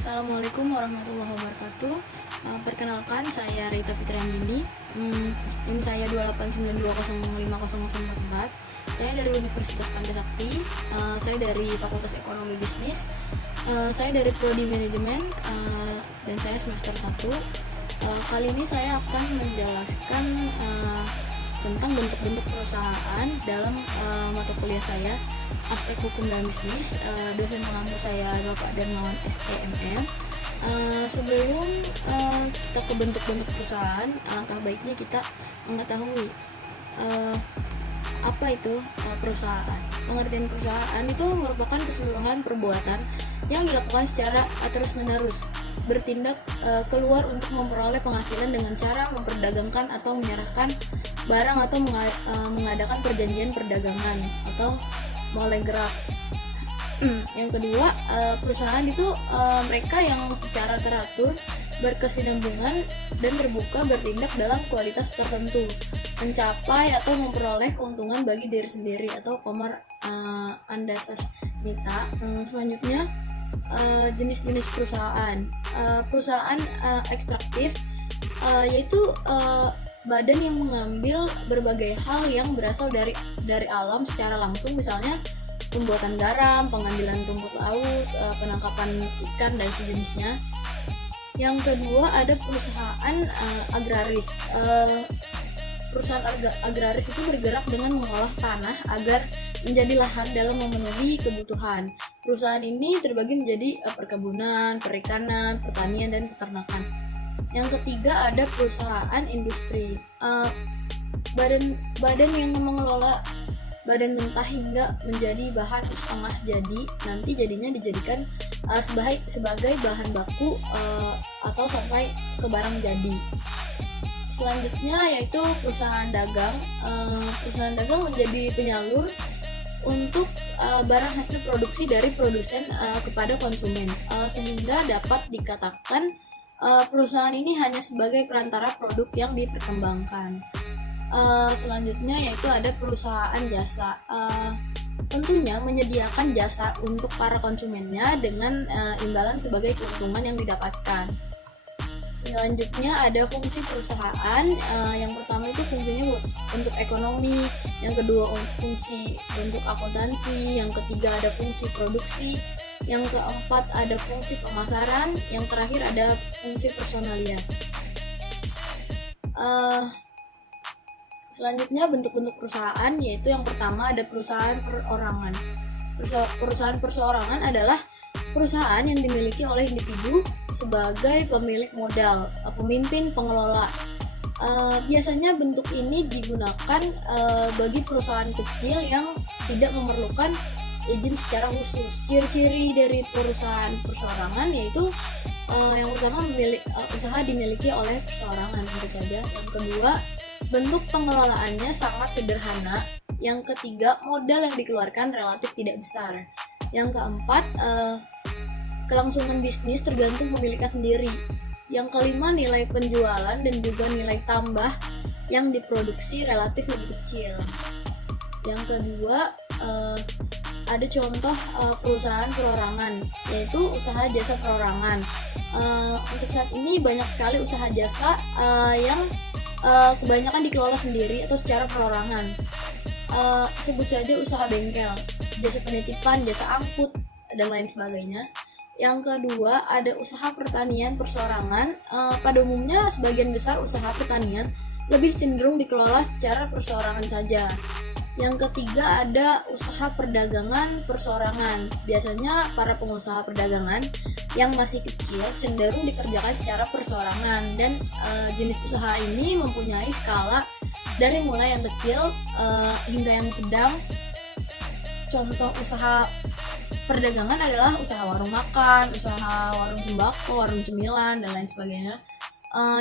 Assalamualaikum warahmatullahi wabarakatuh. Perkenalkan, saya Rita Fitriandini. NIM saya 289205004. Saya dari Universitas Pancasakti. Saya dari Fakultas Ekonomi Bisnis. Saya dari Prodi Manajemen, dan saya semester 1. Kali ini saya akan menjelaskan tentang bentuk-bentuk perusahaan dalam mata kuliah saya, aspek hukum dan bisnis. Dosen pengampu saya Bapak Darmawan STMM. Sebelum kita ke bentuk-bentuk perusahaan, alangkah baiknya kita mengetahui apa itu perusahaan. Pengertian perusahaan itu merupakan keseluruhan perbuatan yang dilakukan secara terus-menerus, bertindak keluar untuk memperoleh penghasilan dengan cara memperdagangkan atau menyerahkan barang atau mengadakan perjanjian perdagangan atau molegraf. Yang kedua, perusahaan itu mereka yang secara teratur, berkesinambungan dan terbuka bertindak dalam kualitas tertentu, mencapai atau memperoleh keuntungan bagi diri sendiri atau komar andasas mita. Selanjutnya, jenis-jenis perusahaan. Perusahaan ekstraktif yaitu badan yang mengambil berbagai hal yang berasal dari alam secara langsung, misalnya pembuatan garam, pengambilan rumput laut, penangkapan ikan dan sejenisnya. Yang kedua, ada perusahaan agraris. Perusahaan agraris itu bergerak dengan mengolah tanah agar menjadi lahan dalam memenuhi kebutuhan. Perusahaan ini terbagi menjadi perkebunan, perikanan, pertanian, dan peternakan. Yang ketiga, ada perusahaan industri. Badan yang mengelola badan mentah hingga menjadi bahan setengah jadi, nanti jadinya dijadikan sebagai bahan baku atau sampai ke barang jadi. Selanjutnya yaitu perusahaan dagang. Perusahaan dagang menjadi penyalur untuk barang hasil produksi dari produsen kepada konsumen, sehingga dapat dikatakan perusahaan ini hanya sebagai perantara produk yang diperkembangkan. Selanjutnya yaitu ada perusahaan jasa. Tentunya menyediakan jasa untuk para konsumennya dengan imbalan sebagai keuntungan yang didapatkan. Selanjutnya ada fungsi perusahaan. Yang pertama itu fungsinya untuk ekonomi, yang kedua fungsi untuk akuntansi, yang ketiga ada fungsi produksi, yang keempat ada fungsi pemasaran, yang terakhir ada fungsi personalia. Selanjutnya bentuk-bentuk perusahaan, yaitu yang pertama ada perusahaan perorangan. Perusahaan perseorangan adalah perusahaan yang dimiliki oleh individu sebagai pemilik modal, pemimpin, pengelola. Biasanya bentuk ini digunakan bagi perusahaan kecil yang tidak memerlukan izin secara khusus. Ciri-ciri dari perusahaan perseorangan yaitu yang pertama usaha dimiliki oleh perseorangan tentu saja. Yang kedua, bentuk pengelolaannya sangat sederhana. Yang ketiga, modal yang dikeluarkan relatif tidak besar. Yang keempat, kelangsungan bisnis tergantung pemiliknya sendiri. Yang kelima, nilai penjualan dan juga nilai tambah yang diproduksi relatif lebih kecil. Yang kedua, ada contoh perusahaan perorangan, yaitu usaha jasa perorangan. Untuk saat ini banyak sekali usaha jasa yang kebanyakan dikelola sendiri atau secara perorangan. Sebut saja usaha bengkel, jasa penitipan, jasa angkut, dan lain sebagainya. Yang kedua, ada usaha pertanian perseorangan. Pada umumnya sebagian besar usaha pertanian lebih cenderung dikelola secara perseorangan saja. Yang ketiga, ada usaha perdagangan perseorangan. Biasanya para pengusaha perdagangan yang masih kecil cenderung dikerjakan secara perseorangan, dan jenis usaha ini mempunyai skala dari mulai yang kecil hingga yang sedang. Contoh usaha perdagangan adalah usaha warung makan, usaha warung sembako, warung cemilan, dan lain sebagainya.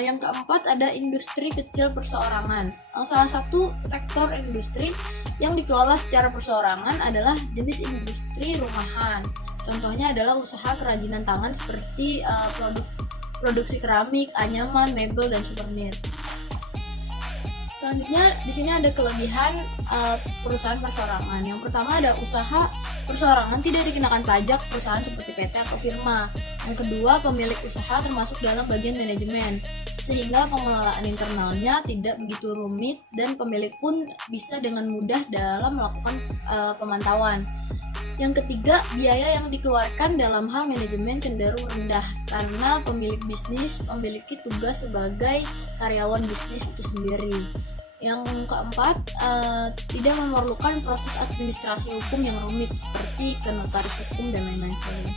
Yang keempat, ada industri kecil perseorangan. Salah satu sektor industri yang dikelola secara perseorangan adalah jenis industri rumahan. Contohnya adalah usaha kerajinan tangan seperti produksi keramik, anyaman, mebel, dan souvenir. Selanjutnya di sini ada kelebihan perusahaan perseorangan. Yang pertama ada usaha perseorangan tidak dikenakan pajak perusahaan seperti PT atau firma. Yang kedua, pemilik usaha termasuk dalam bagian manajemen, sehingga pengelolaan internalnya tidak begitu rumit dan pemilik pun bisa dengan mudah dalam melakukan pemantauan. Yang ketiga, biaya yang dikeluarkan dalam hal manajemen cenderung rendah karena pemilik bisnis memiliki tugas sebagai karyawan bisnis itu sendiri. Yang keempat, tidak memerlukan proses administrasi hukum yang rumit seperti ke notaris hukum dan lain-lain sebagainya.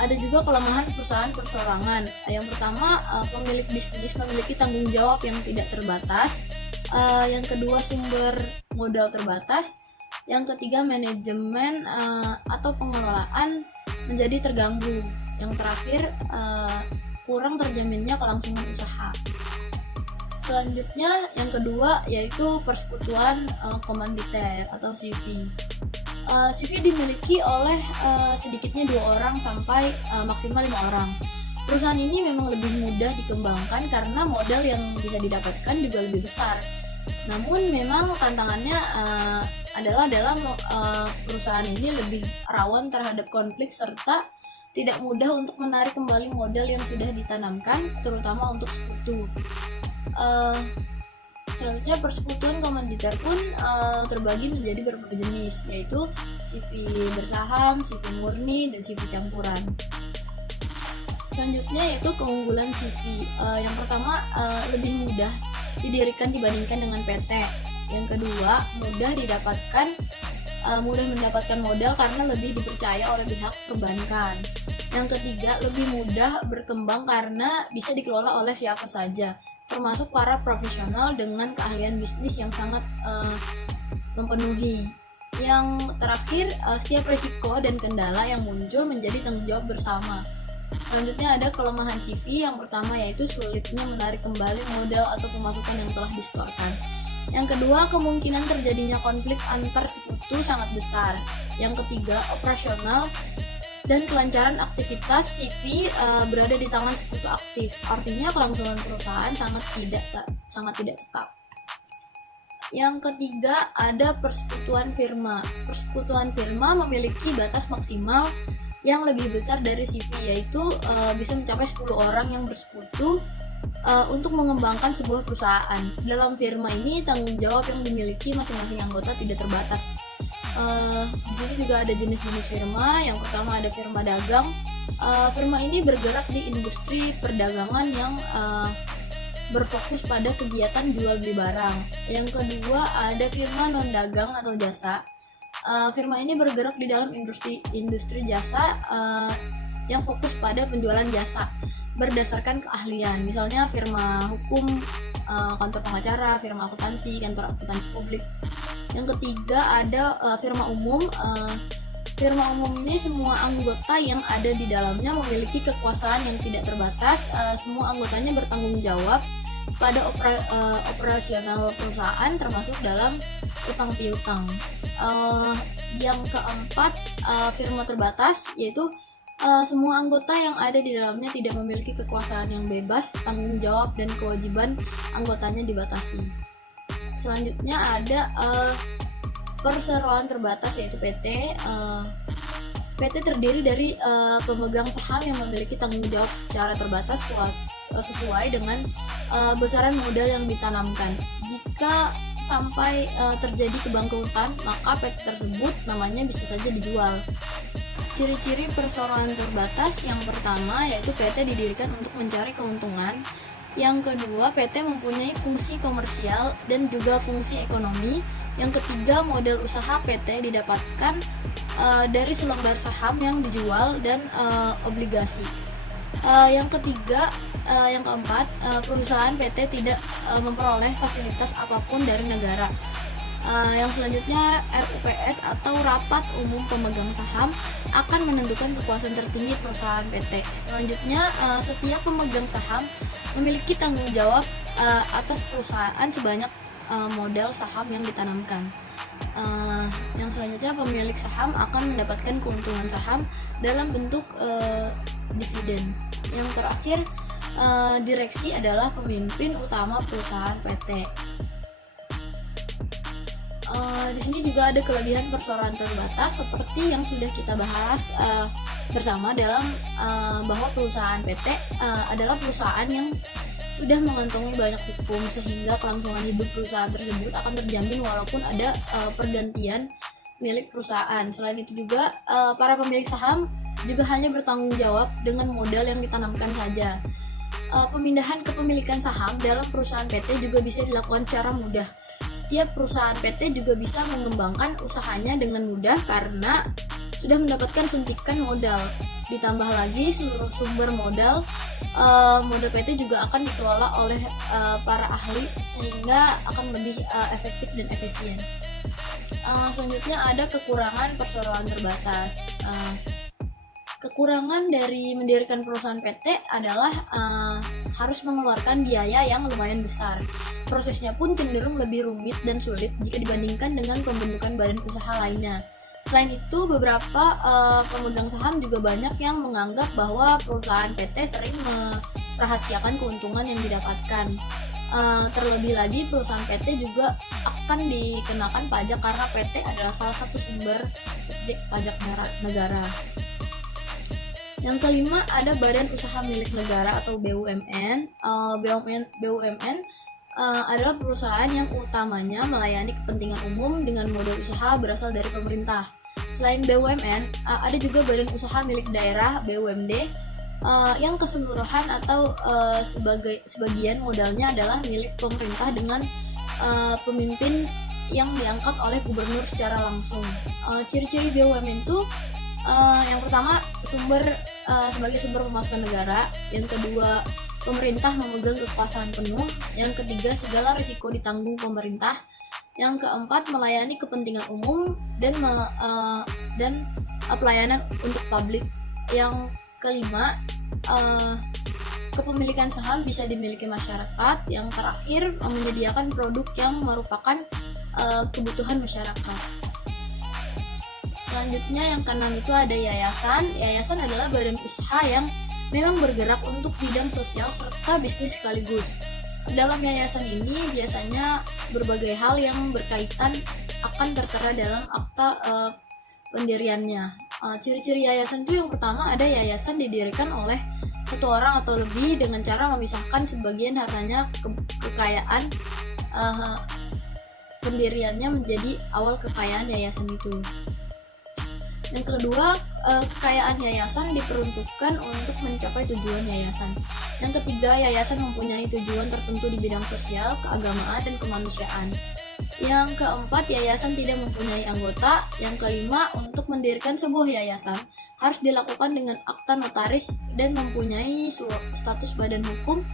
Ada juga kelemahan perusahaan perseorangan. Yang pertama, pemilik bisnis memiliki tanggung jawab yang tidak terbatas. Yang kedua, sumber modal terbatas. Yang ketiga, manajemen atau pengelolaan menjadi terganggu. Yang terakhir, kurang terjaminnya kelangsungan usaha. Selanjutnya, yang kedua yaitu persekutuan komanditer atau CV. CV dimiliki oleh sedikitnya 2 orang sampai maksimal 5 orang. Perusahaan ini memang lebih mudah dikembangkan karena modal yang bisa didapatkan juga lebih besar. Namun memang tantangannya adalah dalam perusahaan ini lebih rawan terhadap konflik serta tidak mudah untuk menarik kembali modal yang sudah ditanamkan, terutama untuk sekutu. Selanjutnya, persekutuan komanditer pun terbagi menjadi beberapa jenis, yaitu CV bersaham, CV murni, dan CV campuran. Selanjutnya yaitu keunggulan CV. Yang pertama, lebih mudah didirikan dibandingkan dengan PT. Yang kedua, mudah mendapatkan modal karena lebih dipercaya oleh pihak perbankan. Yang ketiga, lebih mudah berkembang karena bisa dikelola oleh siapa saja, termasuk para profesional dengan keahlian bisnis yang sangat memenuhi. Yang terakhir, setiap risiko dan kendala yang muncul menjadi tanggung jawab bersama. Selanjutnya ada kelemahan CV. Yang pertama yaitu sulitnya menarik kembali modal atau pemasukan yang telah disetorkan. Yang kedua, kemungkinan terjadinya konflik antar sekutu sangat besar. Yang ketiga, operasional dan kelancaran aktivitas CV berada di tangan sekutu aktif. Artinya kelangsungan perusahaan sangat tidak tetap. Yang ketiga, ada persekutuan firma. Persekutuan firma memiliki batas maksimal yang lebih besar dari CV, yaitu bisa mencapai 10 orang yang bersekutu untuk mengembangkan sebuah perusahaan. Dalam firma ini, tanggung jawab yang dimiliki masing-masing anggota tidak terbatas. Di sini juga ada jenis-jenis firma. Yang pertama ada firma dagang. Firma ini bergerak di industri perdagangan yang berfokus pada kegiatan jual beli barang. Yang kedua ada firma non dagang atau jasa. Firma ini bergerak di dalam industri jasa yang fokus pada penjualan jasa berdasarkan keahlian. Misalnya firma hukum, kantor pengacara, firma akuntansi, kantor akuntansi publik. Yang ketiga ada firma umum. Firma umum ini semua anggota yang ada di dalamnya memiliki kekuasaan yang tidak terbatas. Semua anggotanya bertanggung jawab pada operasional perusahaan, termasuk dalam utang piutang. Yang keempat, firma terbatas, yaitu semua anggota yang ada di dalamnya tidak memiliki kekuasaan yang bebas, tanggung jawab dan kewajiban anggotanya dibatasi. Selanjutnya ada perseroan terbatas, yaitu PT. PT terdiri dari pemegang saham yang memiliki tanggung jawab secara terbatas sesuai dengan besaran modal yang ditanamkan. Jika sampai terjadi kebangkrutan, maka PT tersebut namanya bisa saja dijual. Ciri-ciri perseroan terbatas: yang pertama yaitu PT didirikan untuk mencari keuntungan. Yang kedua, PT mempunyai fungsi komersial dan juga fungsi ekonomi. Yang ketiga, modal usaha PT didapatkan dari selembar saham yang dijual dan obligasi. Yang keempat, perusahaan PT tidak memperoleh fasilitas apapun dari negara. Yang selanjutnya, RUPS atau Rapat Umum Pemegang Saham akan menentukan kekuasaan tertinggi perusahaan PT. Selanjutnya, setiap pemegang saham memiliki tanggung jawab atas perusahaan sebanyak modal saham yang ditanamkan. Yang selanjutnya, pemilik saham akan mendapatkan keuntungan saham dalam bentuk dividen. Yang terakhir, direksi adalah pemimpin utama perusahaan PT. Di sini juga ada kelebihan perseroan terbatas seperti yang sudah kita bahas. bersama dalam bahwa perusahaan PT adalah perusahaan yang sudah mengantongi banyak hukum, sehingga kelangsungan hidup perusahaan tersebut akan terjamin walaupun ada pergantian milik perusahaan. Selain itu juga para pemilik saham juga hanya bertanggung jawab dengan modal yang ditanamkan saja. Pemindahan kepemilikan saham dalam perusahaan PT juga bisa dilakukan secara mudah. Setiap perusahaan PT juga bisa mengembangkan usahanya dengan mudah karena sudah mendapatkan suntikan modal. Ditambah lagi seluruh sumber modal PT juga akan dikelola oleh para ahli sehingga akan lebih efektif dan efisien. Selanjutnya ada kekurangan perseroan terbatas. Kekurangan dari mendirikan perusahaan PT adalah harus mengeluarkan biaya yang lumayan besar. Prosesnya pun cenderung lebih rumit dan sulit jika dibandingkan dengan pembentukan badan usaha lainnya. Selain itu, beberapa pemegang saham juga banyak yang menganggap bahwa perusahaan PT sering merahasiakan keuntungan yang didapatkan. Terlebih lagi, perusahaan PT juga akan dikenakan pajak karena PT adalah salah satu sumber subjek pajak negara. Yang kelima ada Badan Usaha Milik Negara atau BUMN. BUMN adalah perusahaan yang utamanya melayani kepentingan umum dengan modal usaha berasal dari pemerintah. Selain BUMN, ada juga Badan Usaha Milik Daerah (BUMD) yang keseluruhan atau sebagian modalnya adalah milik pemerintah dengan pemimpin yang diangkat oleh gubernur secara langsung. Ciri-ciri BUMN itu yang pertama sebagai sumber pemasukan negara, yang kedua pemerintah memegang kekuasaan penuh, yang ketiga segala risiko ditanggung pemerintah, yang keempat melayani kepentingan umum dan pelayanan untuk publik, yang kelima kepemilikan saham bisa dimiliki masyarakat, yang terakhir menyediakan produk yang merupakan kebutuhan masyarakat. Selanjutnya yang keenam itu ada yayasan. Yayasan adalah badan usaha yang memang bergerak untuk bidang sosial serta bisnis sekaligus. Dalam yayasan ini biasanya berbagai hal yang berkaitan akan tertera dalam akta pendiriannya. Ciri-ciri yayasan itu yang pertama ada yayasan didirikan oleh satu orang atau lebih dengan cara memisahkan sebagian hartanya kekayaan pendiriannya menjadi awal kekayaan yayasan itu. Yang kedua, kekayaan yayasan diperuntukkan untuk mencapai tujuan yayasan. Yang ketiga, yayasan mempunyai tujuan tertentu di bidang sosial, keagamaan, dan kemanusiaan. Yang keempat, yayasan tidak mempunyai anggota. Yang kelima, untuk mendirikan sebuah yayasan harus dilakukan dengan akta notaris dan mempunyai status badan hukum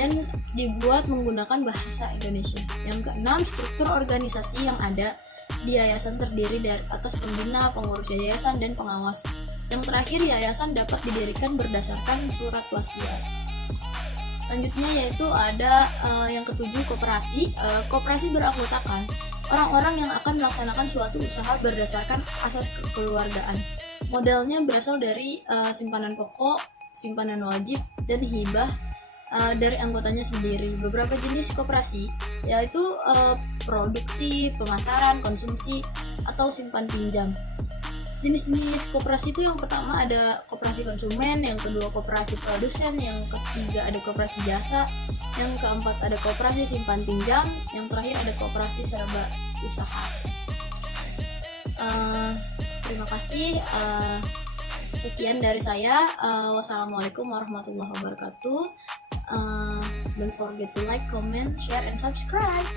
dan dibuat menggunakan bahasa Indonesia. Yang keenam, struktur organisasi yang ada di yayasan terdiri dari atas pembina, pengurus yayasan, dan pengawas. Yang terakhir, yayasan dapat didirikan berdasarkan surat wasiat. Selanjutnya yaitu ada yang ketujuh, koperasi. Koperasi beranggotakan orang-orang yang akan melaksanakan suatu usaha berdasarkan asas kekeluargaan. Modalnya berasal dari simpanan pokok, simpanan wajib, dan hibah dari anggotanya sendiri. Beberapa jenis koperasi yaitu produksi, pemasaran, konsumsi, atau simpan pinjam. Jenis-jenis koperasi itu yang pertama ada koperasi konsumen, yang kedua koperasi produsen, yang ketiga ada koperasi jasa, yang keempat ada koperasi simpan pinjam, yang terakhir ada koperasi serba usaha. Terima kasih. Sekian dari saya. Wassalamualaikum warahmatullahi wabarakatuh. Don't forget to like, comment, share, and subscribe.